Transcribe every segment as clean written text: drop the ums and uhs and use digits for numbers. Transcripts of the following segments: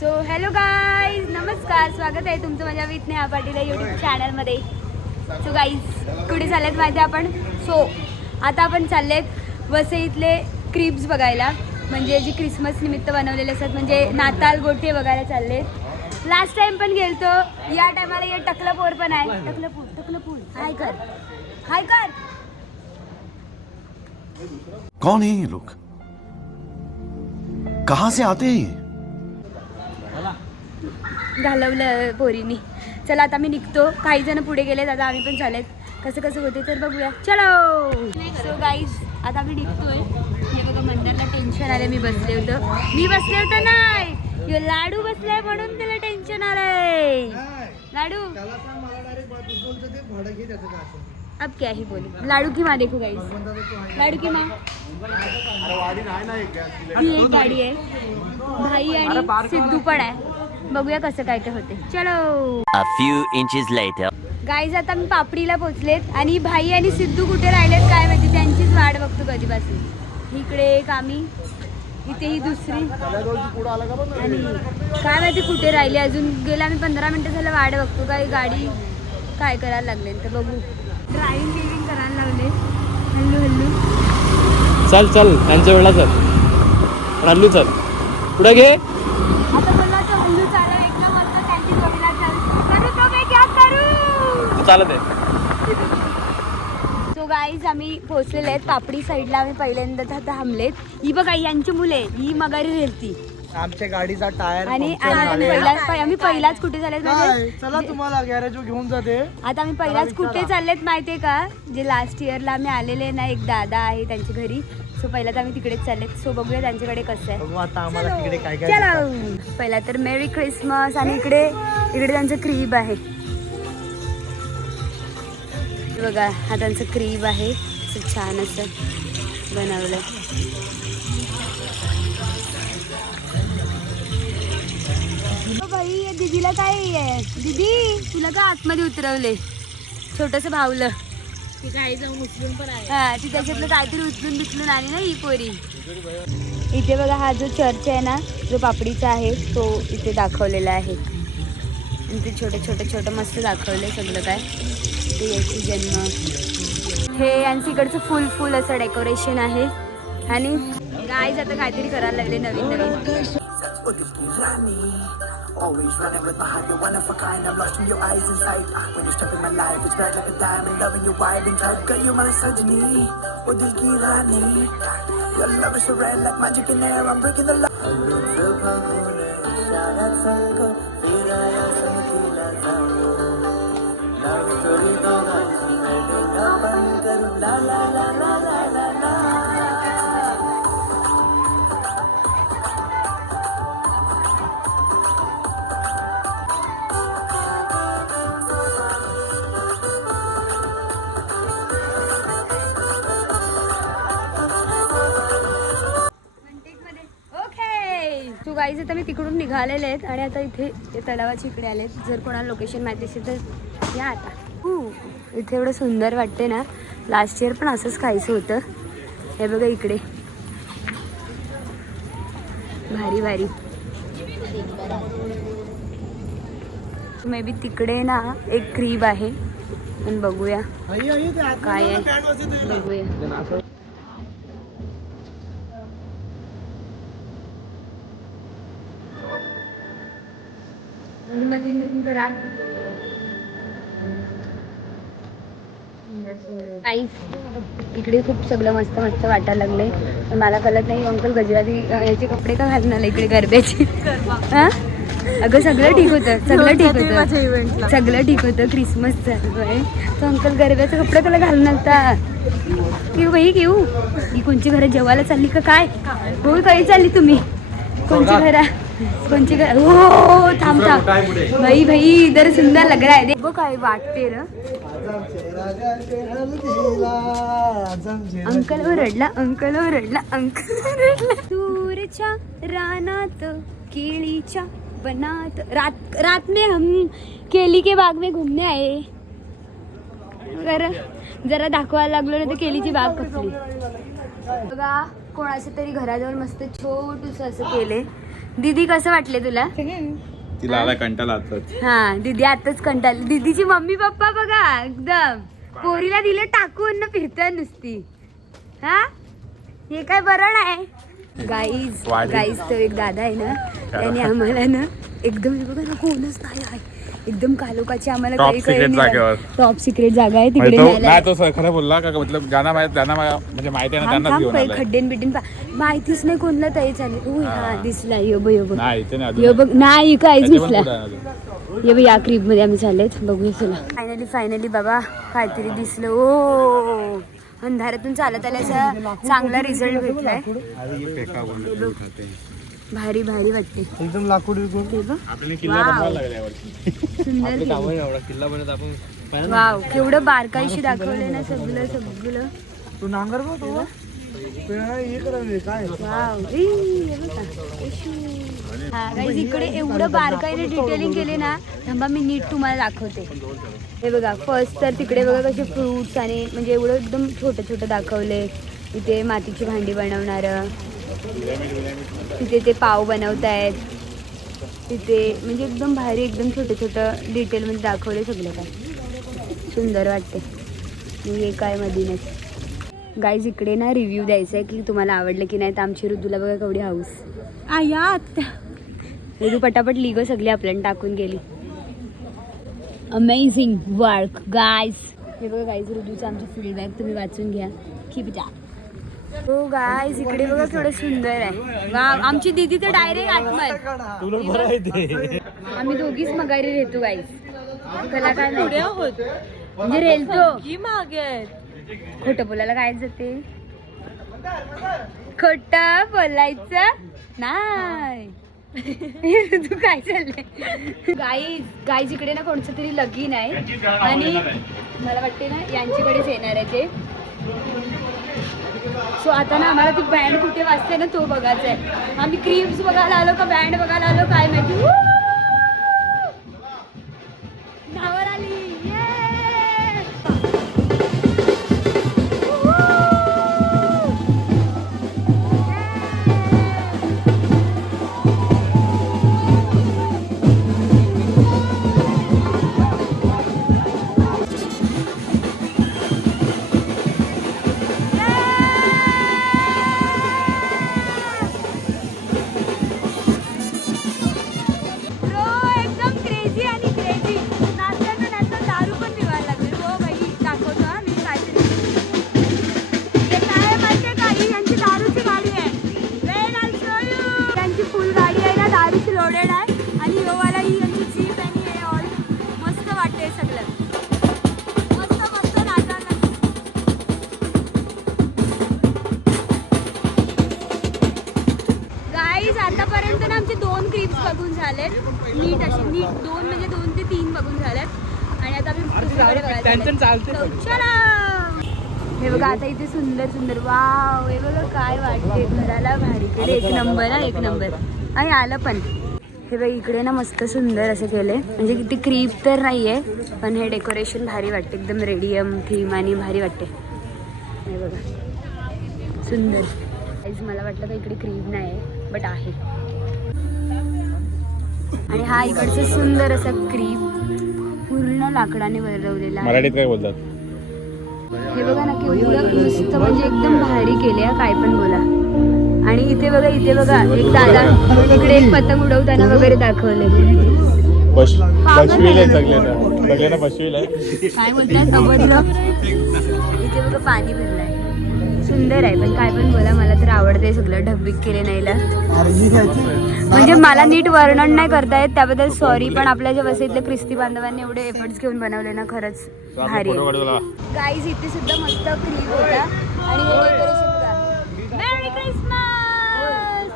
So hello guys, नमस्कार, स्वागत आहे तुमचं माझ्या विथ नेहा पाटील यूट्यूब चॅनलमध्ये. सो गाईज, कुठे चाललेत माहिती आपण? सो आता आपण चाललेत वसईतले क्रिब्स बघायला, म्हणजे जी क्रिसमस निमित्त बनवलेले असतात, म्हणजे नाताल गोठे बघायला चाललेत. लास्ट टाइम पण गेलतो, या टायमाला ये टकलं पोर पण आहे. टकलं पूल हाय कर, हाय कर. कौन है ये लोग? कहाँ से आते हैं ये? घालवलं पोरीनी. चला आता मी निघतो. काही जण पुढे गेलेत, आता आम्ही पण चालेत. कसं कसं होते तर बघूया. चलो. सो गाईज, आता आम्ही निघतोय. हे बघा, मंडळाला टेन्शन आलं. मी बसले होतं नाही, यो लाडू बसलाय म्हणून त्याला टेन्शन आलंय. लाडू अब क्या ही बोलू. लाडू की माँ देखो गाईज, लाडू की माँ. ही एक गाडी आहे, भाई आणि सिद्धू पण आहे. बघूया कसं काय काय होते. चलो. A few inches later. Guys, आता मी पापडीला पोहोचलेत आणि भाई आणि सिद्धू कुठे राहिलेत काय माहिती, त्यांचीच वाट बघतो कधीपासून. इकडे एक आम्ही, इथे ही दुसरी, आणि काय माहिती कुठे राहिली अजून. गेला आम्ही 15 मिनिटं झालं वाट बघतो. काही गाडी काय करायला लागले तर बघू. ड्रायव्हिंग करायला लागले. हल्लू हल्लू चल चल, त्यांच्या वेळेला चल. हल्लू चल, पुढे घे. आता बोलला तो हल्लू चालेल एकदम मस्त. त्यांची जोडीला करू तो मी क्या करू. तू चालत आहे. सो गाईज, आम्ही पोहोचलेले आहेत पापडी साईडला. आम्ही पहिल्यांदा थांबलेत. ही बघा, यांची मुले, ही मगारी रेलती आमच्या गाडीचा टायर आणि आम्ही पहिलाच कुठे चाललेत माहितीये? चला तुम्हाला गॅरेज घेऊन जाते. आता आम्ही पहिलाच कुठे चाललेत माहितीये का? जे लास्ट इयरला आम्ही आलेले ना, एक दादा आहे त्यांची घरी. सो पहिला तर आम्ही तिकडेच चाललेत. सो बघूया त्यांच्याकडे कसं आहे. बघू आता आम्हाला तिकडे काय काय चलो. पहिला तर मेरी क्रिसमस. आणि इकडे त्यांचं क्रीब आहे. बघा, हा त्यांचं क्रीब आहे. असं छान असं बनवलं. बाई, दीदीला काय आहे? दीदी, तुला का आतमध्ये उतरवले? छोटंसं भावलं. ती काही जाऊन उचलून पण आहे. हा, ती त्याच्यातलं काहीतरी उचलून आली ना ही पोरी. इथे बघा, हा जो चर्च आहे ना, जो पापडीचा आहे, तो इथे दाखवलेला आहे. आणि ते छोटे मस्त दाखवले सगळं काय. ते याची जन्म, हे यांचं इकडचं फुल असं डेकोरेशन आहे. आणि गाईज आता काहीतरी करायला लागले नवीन. Always running with my heart, you're one of a kind. I'm lost in your eyes and sight. When you step in my life, it's bright like a diamond. Loving you wild and tight, girl, you're my sajni. Oh, dil ki rani. Your love is so rare, like magic in air. I'm breaking the law. La la la la la la la. So guys, आता मी तिकडून निघालेले आहेत आणि आता इथे तलावाच्या इकडे आलेत. जर कोणाला लोकेशन माहिती असेल तर या आता. इथे एवढं सुंदर वाटते ना. लास्ट इयर पण असंच काहीच होतं. हे बघा इकडे, भारी भारी. मे बी तिकडे ना एक क्रीब आहे, पण बघूया काय आहे. बघूया. इकडे खूप सगळं मस्त वाटायला लागले. पण मला कळत नाही, अंकल गजराती याचे कपडे का घालून आले इकडे गरब्याचे? हा अगं, सगळं ठीक होतं. सगळं ठीक होतं. क्रिसमस चालू आहे, तो अंकल गरब्याचा कपडे त्याला घालून आलता. घेऊ बाई, घेऊ. ही कोणची घरात जेवायला चालली का काय? हो, काही चालली तुम्ही? कोणची घर? हो, थांब भाई इधर सुंदर लग रहा है. देखो काय वाटते र. अंकल ओरडला. दूरच्या रानात केळीच्या बनात रात में हम केली के बाग में घूमने आए. जरा दाखवायला लागलो ना, तर केलीची बाग कसली बघा. कोणाच्या तरी घराजवळ मस्त छोटूस असं केले. दीदी कसं वाटले तुला? तिला आला कंटाळा आताच. हा दीदी आताच कंटाळली. दीदीची मम्मी पप्पा बघा एकदम पोरीला दिलं टाकून फिरतात नुसती. हा हे काय बरं नाही. गाईज तो एक दादा आहे ना त्याने आम्हाला ना एकदम हे बघा ना कोणच नाही आहे एकदम कालोकाची आम्हाला काही टॉप सिक्रेट जागा आहे तिकडे नाही तो खरं बोलला का मतलब ज्यांना म्हणजे माहिती आहे ना त्यांनाच घेऊन आलाय. खड्डेन बिड्डेन माहितीच नाही कोणला ताई चालेल. हा दिसला यो बघ नाही इथे नाही यो बघ नाही काहीच त्याच्या पण दिसला. पुढं आहे अजून. ये बघ या क्रीप मध्ये आम्ही चाललेत बघू चला. फायनली बाबा काहीतरी दिसलं. ओ अंधारातून चालत आल्याचा चांगला रिझल्ट भेटलाय. भारी भारी वाटते एकदम लाकूड सुंदर. किल्ला बनत आपण वाव केवढं बारकाईशी दाखवलंय ना सगळं सगळं. तू नांगर बघ तो हे करावे काय वाव हे बघा. हा गाईज इकडे एवढं बारकाईने डिटेलिंग केले ना. थांबा मी नीट तुम्हाला दाखवते. हे बघा फर्स्ट तर तिकडे बघा कसे फ्रूट्स आणि म्हणजे एवढं एकदम छोटं दाखवले. इथे मातीची भांडी बनवणारं, तिथे ते पाव बनवतायत, तिथे म्हणजे एकदम भारी एकदम छोटं डिटेलमध्ये दाखवले सगळं. काय सुंदर वाटते. हे काय मधीनच गाईज इकडे ना रिव्ह्यू द्यायचा आहे की तुम्हाला आवडलं की नाही. तर आमची ऋतूला बघा केवढी हाऊस. आयात ऋतू पटापट लिगो सगळी आपल्याला टाकून गेली. Amazing work guys. हे बघा गाईज ऋतूचं आमची फीडबॅक तुम्ही वाचून घ्या. Keep it up. हो गाईज इकडे बघा केवढं सुंदर आहे. वा आमची दीदी तर डायरेक्ट आतमध्ये. आम्ही दोघीच मगारी रेहतो गाईज. त्याला काय नाही म्हणजे रेलतो की मागे. खोटं बोलायला काय जाते. खोटं बोलायचं नाही. तू काय चाललंय गाईज इकडे ना कोणतं तरी लगीन आहे आणि मला वाटते ना यांच्याकडेच येणार आहे ते. सो आता ना आम्हाला ती बँड कुठे वाजते ना तो बघायचा आहे. आम्ही क्रीम्स बघायला आलो का बँड बघायला आलो काय माहिती. नावर आली. आतापर्यंत ना आमचे 2 क्लिप्स बघून झालेत. नीट दोन म्हणजे 2 ते 3 बघून झालेत आणि आता आम्ही चला. हे बघा आता इथे सुंदर वाव. हे बघा काय वाटते घराला भारीकडे. एक नंबर हा एक नंबर. आणि आलं पण हे बघा इकडे ना मस्त सुंदर असं केलंय. म्हणजे किती क्रीप तर नाहीये पण हे डेकोरेशन भारी वाटते. एकदम रेडियम थीम आणि भारी वाटते. हे बघा सुंदर. मला वाटलं का इकडे क्रीप नाही बट आहे. आणि हा इकडचं सुंदर असा क्रीप पूर्ण लाकडाने बनवलेला आहे. मराठीत काय बोलतात. हे बघा ना केवढं मस्त म्हणजे एकदम भारी केले. काय पण बोला. आणि इथे बघा एक दादा इकडे एक पतंग उडवताना वगैरे दाखवले. सगळ्यांना बसविलंय. काय बोलतात अबधलं. इथे बघा पाणी भरलंय. सुंदर आहे पण काय पण बोला मला तर आवडते सगळं. ढगबिग केले नाहीला म्हणजे मला नीट वर्णन नाही करता येत त्याबद्दल सॉरी. पण आपल्या ज्या वसईतल्या ख्रिस्ती बांधवांनी एवढे एफर्ट्स घेऊन बनवले ना खरंच भारी आहे. गाईज इथे सुद्धा मस्त क्रीम होता आणि हे डेकोरेशन बघा. मेरी क्रिसमस.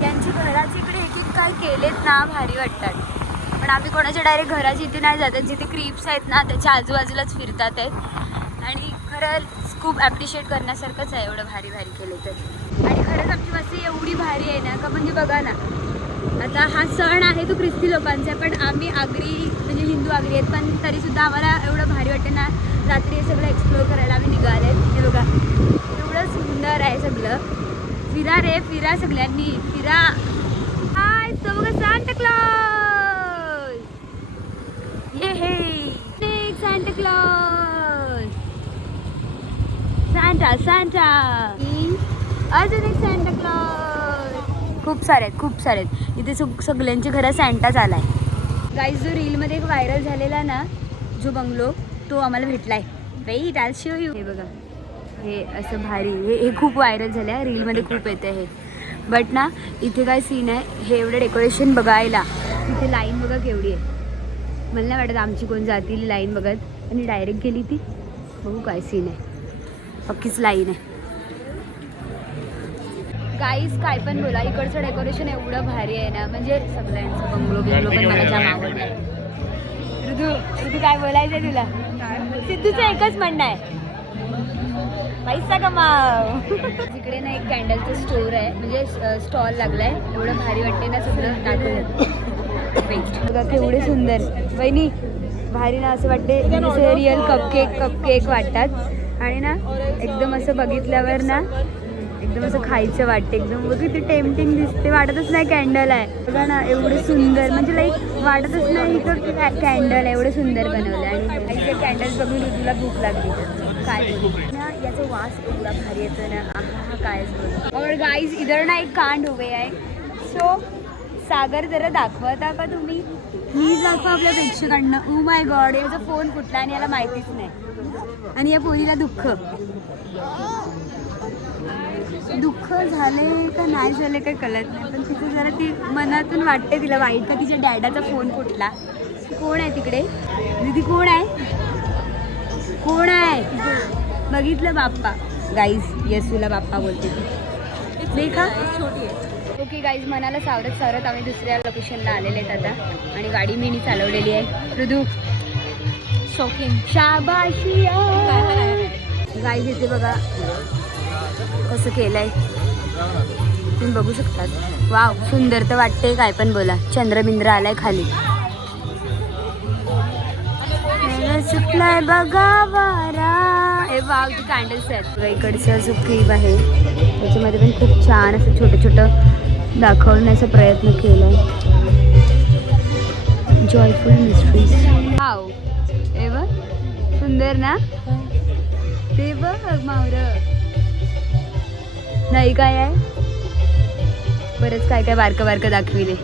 त्यांची घराची इकडे एक काय केलेत ना भारी वाटतात. पण आम्ही कोणाच्या डायरेक्ट घराची इथे नाही जातात. जिथे क्रीप्स आहेत ना त्याच्या आजूबाजूलाच फिरतात आहेत. आणि खरंच खूप ॲप्रिशिएट करण्यासारखंच आहे एवढं भारी केलं तर. आणि खरंच आमची वस्ती एवढी भारी आहे ना का म्हणजे बघा ना आता हा सण आहे तो ख्रिस्ती लोकांचा आहे पण आम्ही आगरी म्हणजे हिंदू आगरी आहेत पण तरीसुद्धा आम्हाला एवढं भारी वाटतं ना. रात्री हे सगळं एक्सप्लोर करायला आम्ही निघाले. हे बघा एवढं सुंदर आहे सगळं. फिरा रे फिरा, सगळ्यांनी फिरा. हाय तो बघा सांता क्लॉज. ये हे सांता क्लॉज. Santa Santa. अजून एक सांता क्लॉज. खूप सारे आहेत इथे. सगळ्यांच्या घरात सांताच आलाय. गाईज जो रीलमध्ये एक व्हायरल झालेला ना जो बंगलो, तो आम्हाला भेटलाय. Wait I show you. हे बघा, हे असं भारी. हे खूप व्हायरल झालं आहे, रीलमध्ये खूप येतं हे. बट ना इथे काय सीन आहे, हे एवढं डेकोरेशन बघायला इथे लाईन बघा केवढी आहे. मला नाही वाटत आमची कोण जातील लाईन बघत, आणि डायरेक्ट गेली ती. बघू काय सीन आहे, पक्कीच लाईन आहे. गाईज काय पण बोला, इकडचं डेकोरेशन एवढं भारी आहे ना, म्हणजे सगळ्यांचं बंगलो पण मला जाम आवडलं. ऋतू काय बोलायचं तुला? सिद्धूचं एकच म्हणणं आहे, पैसा कमाव. तिकडे ना एक कॅन्डलचं स्टोर आहे, म्हणजे स्टॉल लागलाय. एवढं भारी वाटते ना सगळं दाखवत. बघा केवढे सुंदर वहिनी, भारी ना. असं वाटते रिअल कपकेक वाटतात. आणि ना एकदम असं बघितल्यावर ना एकदम असं खायचं वाटते. एकदम बघ किती टेम्पटिंग दिसते. वाटतच नाही कॅन्डल आहे. बघा ना एवढे सुंदर, म्हणजे लाईक वाटतच नाही तर कॅन्डल आहे. एवढे सुंदर बनवलं. आणि कॅन्डल्स बघून ऋतूला भूक लागली. काय ना याचा वास एवढा भारी येतो ना, हा काय बोल. और गाईज इधर ना एक कांड उभे आहे. सो सागर जरा दाखवता का तुम्ही? प्लीज दाखवा आपल्या प्रेक्षकांना. ओ माय गॉड, याचा फोन फुटला आणि याला माहितीच नाही. आणि या पोरीला दुःख झाले का नाही झाले काही कळत नाही. पण तिचं जरा ती मनातून वाटते तिला वाईट का तिच्या डॅडाचा फोन फुटला. कोण आहे तिकडे दीदी? कोण आहे? बघितलं बाप्पा. गाईज येसूला बाप्पा बोलते ती. देखा छोटी आहे. ओके गाईज, मनाला सावरत आम्ही दुसऱ्या लोकेशनला आलेले आहेत आता. आणि गाडी मीनी चालवलेली आहे. ऋतू शौकीन शाबाशिया. गाईज इथे बघा कसं केलंय, तुम्ही बघू शकतात. वाव, सुंदर तर वाटते काय पण बोला. चंद्रबिंद्र आलाय खाली. सुटलाय बघा वारा. हे वाव, ती कॅन्डल्स आहेत. इकडचं जो क्रीब आहे त्याच्यामध्ये पण खूप छान असं छोटं दाखवण्याचा प्रयत्न केलाय. Joyful mysteries. वाव, हे बघ सुंदर ना. ते बघ मावरं नाही काय आहे, बरंच काय बारकं दाखविले.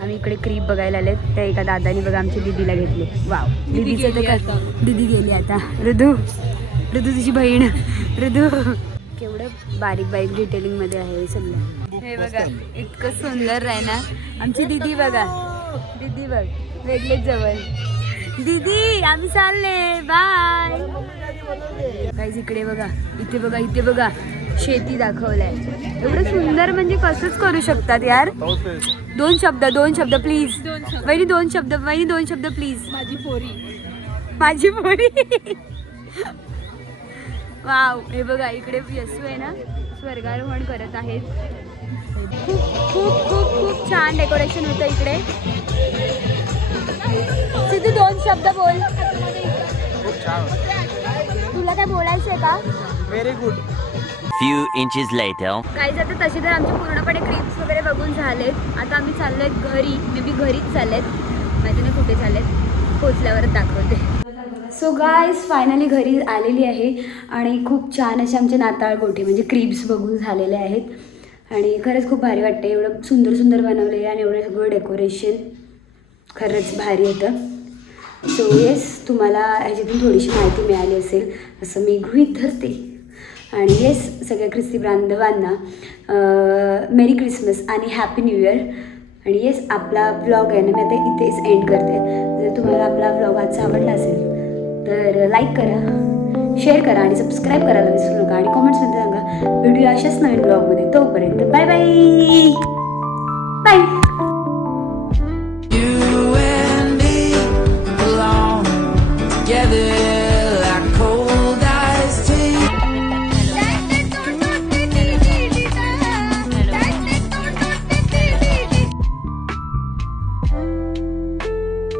आम्ही इकडे क्रीप बघायला आलेत. त्या एका दादानी बघा आमच्या दीदीला घेतले. वाव, दीदीचं तर दीदी गेली आता. ऋतू तुझी बहीण ऋतू. केवढं बारीक डिटेलिंगमध्ये आहे सगळं. हे बघा इतकं सुंदर आहे ना. आमची दीदी बघा, दीदी बघ वेगळेच जवळ. दीदी आम्ही चालले, बाय. गाईज इकडे बघा, इथे बघा शेती दाखवलाय. एवढं सुंदर, म्हणजे कसंच करू शकतात यार. दोन शब्द प्लीज वहिनी. दोन शब्द प्लीज. माझी पोरी. वाव, हे बघा इकडे यशू आहे ना, स्वर्गारोहण करत आहेत. खूप छान डेकोरेशन होतं इकडे. सिद्धू 2 शब्द बोल. तुला काय बोलायचंय का? Very good. Few inches later. काही जातं तसे तर आमचे पूर्णपणे क्रीप्स वगैरे बघून झालेत. आता आम्ही चाललोय घरी. मे बी घरीच चाललेत, माहिती नाही कुठे चाललेत. पोचल्यावरच दाखवते. सो गाईज फायनली घरी आलेली आहे. आणि खूप छान असे आमचे नाताळ गोठे म्हणजे क्रीप्स बघून झालेले आहेत. आणि खरंच खूप भारी वाटते. एवढं सुंदर बनवले आणि एवढं सगळं डेकोरेशन खरंच भारी येतं. सो येस, तुम्हाला ह्याच्यातून थोडीशी माहिती मिळाली असेल असं मी गृहीत धरते. आणि येस, सगळ्या ख्रिस्ती बांधवांना मेरी क्रिसमस आणि हॅपी न्यू इयर. आणि येस, आपला ब्लॉग आहे ना मी आता इथेच एंड करते. जर तुम्हाला आपला ब्लॉग आजचा आवडला असेल तर लाईक करा, शेअर करा आणि सबस्क्राईब करायला विसरू नका. आणि कॉमेंट्समध्ये सांगा. भेटूया अशाच नवीन ब्लॉगमध्ये. तोपर्यंत बाय बाय.